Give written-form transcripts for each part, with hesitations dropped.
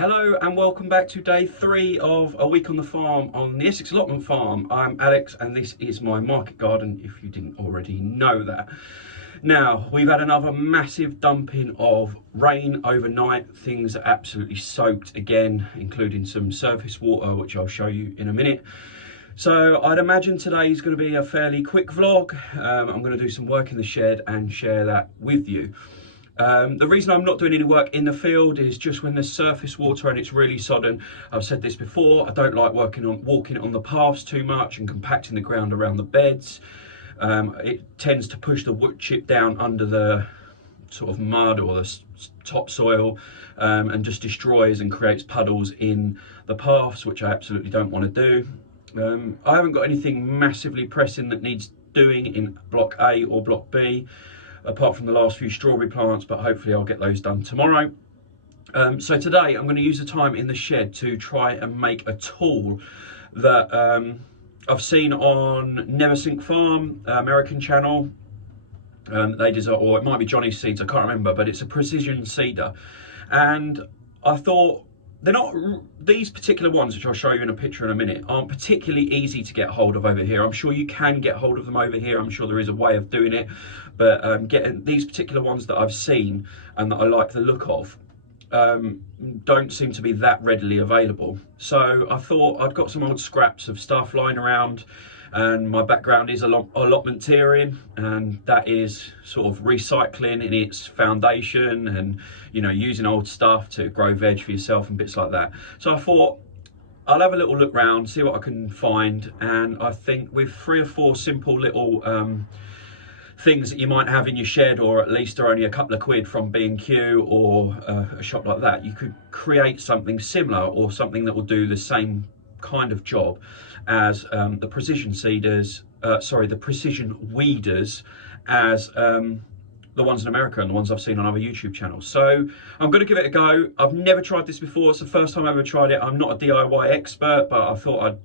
Hello and welcome back to day 3 of a week on the farm on the Essex Allotment Farm. I'm Alex and this is my market garden, if you didn't already know that. Now, we've had another massive dumping of rain overnight. Things are absolutely soaked again, including some surface water, which I'll show you in a minute. So I'd imagine today is going to be a fairly quick vlog. I'm going to do some work in the shed and share that with you. The reason I'm not doing any work in the field is just when there's surface water and it's really sodden. I've said this before, I don't like walking on the paths too much and compacting the ground around the beds. It tends to push the wood chip down under the sort of mud or the topsoil and just destroys and creates puddles in the paths, which I absolutely don't want to do. I haven't got anything massively pressing that needs doing in block A or block B, apart from the last few strawberry plants, but hopefully I'll get those done tomorrow. So today I'm going to use the time in the shed to try and make a tool that I've seen on Never Sink Farm, American channel. They design, or it might be Johnny's Seeds, I can't remember, but it's a precision seeder. And I thought, they're not, these particular ones, which I'll show you in a picture in a minute, aren't particularly easy to get hold of over here. I'm sure you can get hold of them over here. I'm sure there is a way of doing it. But getting these particular ones that I've seen and that I like the look of don't seem to be that readily available. So I thought I'd got some old scraps of stuff lying around, and my background is allotmenteering, and that is sort of recycling in its foundation and, you know, using old stuff to grow veg for yourself and bits like that. So I thought I'll have a little look round, see what I can find, and I think with 3 or 4 simple little things that you might have in your shed, or at least are only a couple of quid from B&Q or a shop like that, you could create something similar or something that will do the same kind of job as the precision seeders, the precision weeders, as the ones in America and the ones I've seen on other YouTube channels. So I'm going to give it a go. I've never tried this before. It's the first time I've ever tried it. I'm not a DIY expert, but I thought I'd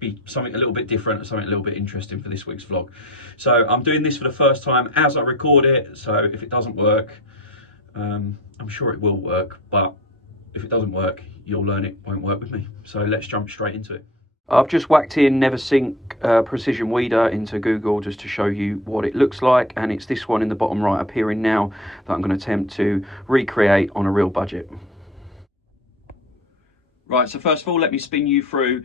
be something a little bit different and something a little bit interesting for this week's vlog. So I'm doing this for the first time as I record it. So if it doesn't work, I'm sure it will work, but if it doesn't work, you'll learn it won't work with me. So let's jump straight into it. I've just whacked in Never Sink precision weeder into Google just to show you what it looks like, and it's this one in the bottom right appearing now that I'm going to attempt to recreate on a real budget. Right, so first of all, let me spin you through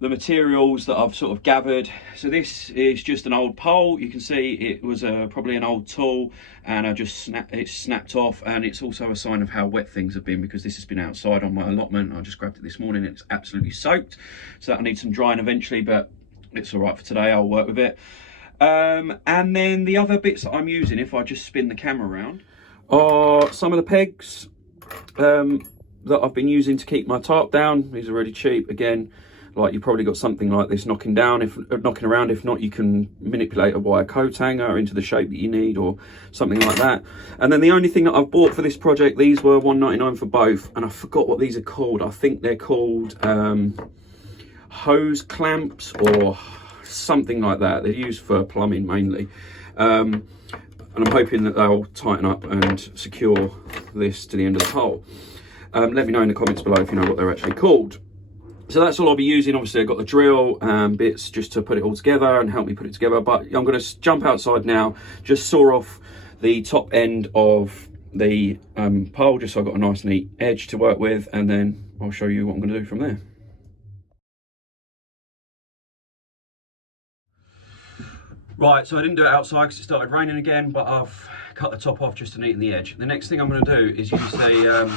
the materials that I've sort of gathered. So this is just an old pole. You can see it was probably an old tool, and I just snapped off, and it's also a sign of how wet things have been because this has been outside on my allotment. I just grabbed it this morning and it's absolutely soaked, so that'll need some drying eventually, but it's all right for today. I'll work with it. And then the other bits that I'm using, if I just spin the camera around, are some of the pegs that I've been using to keep my tarp down. These are really cheap. Again, like, you've probably got something like this knocking around. If not, you can manipulate a wire coat hanger into the shape that you need or something like that. And then the only thing that I've bought for this project, these were $1.99 for both, and I forgot what these are called. I think they're called hose clamps or something like that. They're used for plumbing mainly. And I'm hoping that they'll tighten up and secure this to the end of the pole. Let me know in the comments below if you know what they're actually called. So that's all I'll be using. Obviously I've got the drill bits just to put it all together and help me put it together, but I'm going to jump outside now, just saw off the top end of the pole just so I've got a nice neat edge to work with, and then I'll show you what I'm going to do from there. Right, so I didn't do it outside because it started raining again, but I've cut the top off just to neaten the edge. The next thing I'm going to do is use a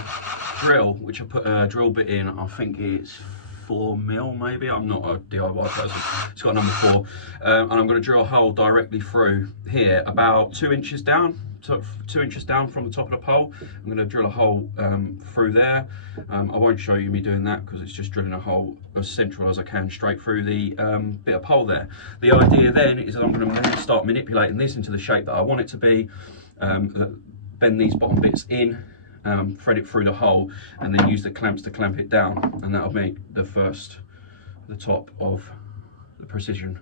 drill, which I put a drill bit in. I think it's 4mm maybe. I'm not a DIY person. It's got number 4. And I'm going to drill a hole directly through here, about 2 inches down. So 2 inches down from the top of the pole. I'm going to drill a hole through there. I won't show you me doing that because it's just drilling a hole as central as I can straight through the bit of pole there. The idea then is that I'm going to start manipulating this into the shape that I want it to be, bend these bottom bits in, thread it through the hole, and then use the clamps to clamp it down, and that'll make the top of the precision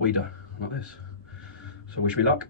weeder like this. So wish me luck.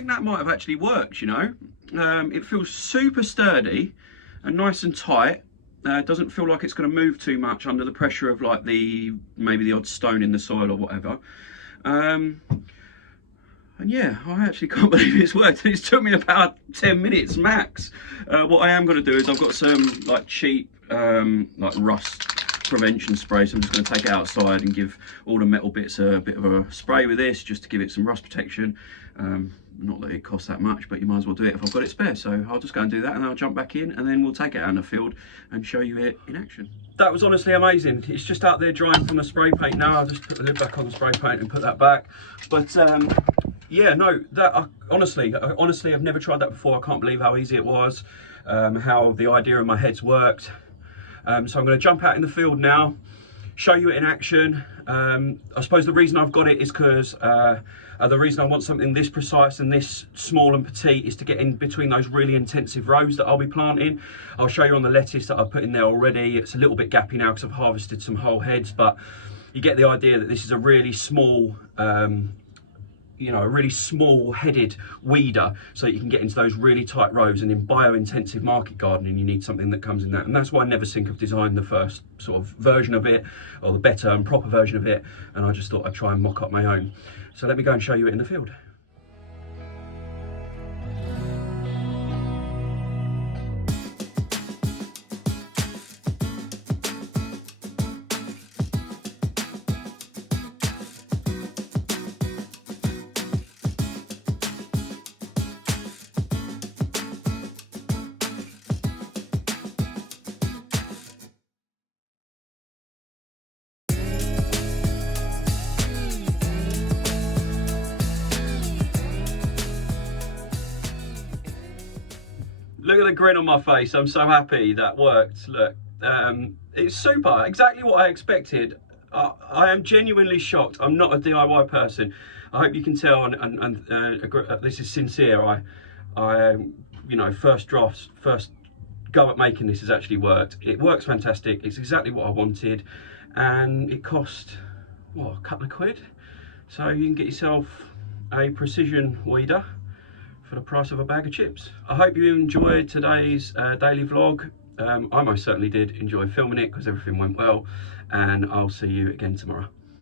think that might have actually worked, you know. It feels super sturdy and nice and tight. It doesn't feel like it's going to move too much under the pressure of like maybe the odd stone in the soil or whatever. And yeah, I actually can't believe it's worked. It's took me about 10 minutes max. What I am going to do is I've got some like cheap like rust prevention spray, so I'm just going to take it outside and give all the metal bits a bit of a spray with this, just to give it some rust protection. Not that it costs that much, but you might as well do it if I've got it spare. So I'll just go and do that, and then I'll jump back in, and then we'll take it out in the field and show you it in action. That was honestly amazing. It's just out there drying from the spray paint now. I'll just put the lid back on the spray paint and put that back. But yeah, no, that honestly I've never tried that before. I can't believe how easy it was, how the idea in my head's worked. So I'm going to jump out in the field now, show you it in action. I suppose the reason I've got it is because the reason I want something this precise and this small and petite is to get in between those really intensive rows that I'll be planting. I'll show you on the lettuce that I've put in there already. It's a little bit gappy now because I've harvested some whole heads, but you get the idea that this is a really small, you know, a really small headed weeder, so you can get into those really tight rows. And in bio-intensive market gardening, you need something that comes in that. And that's why I never think of design the first sort of version of it, or the better and proper version of it. And I just thought I'd try and mock up my own. So let me go and show you it in the field. Look at the grin on my face. I'm so happy that worked. Look, it's super, exactly what I expected. I am genuinely shocked. I'm not a DIY person. I hope you can tell, and this is sincere. You know, first go at making this has actually worked. It works fantastic. It's exactly what I wanted, and it cost, what, a couple of quid? So you can get yourself a precision weeder for the price of a bag of chips. I hope you enjoyed today's daily vlog. I most certainly did enjoy filming it because everything went well, and I'll see you again tomorrow.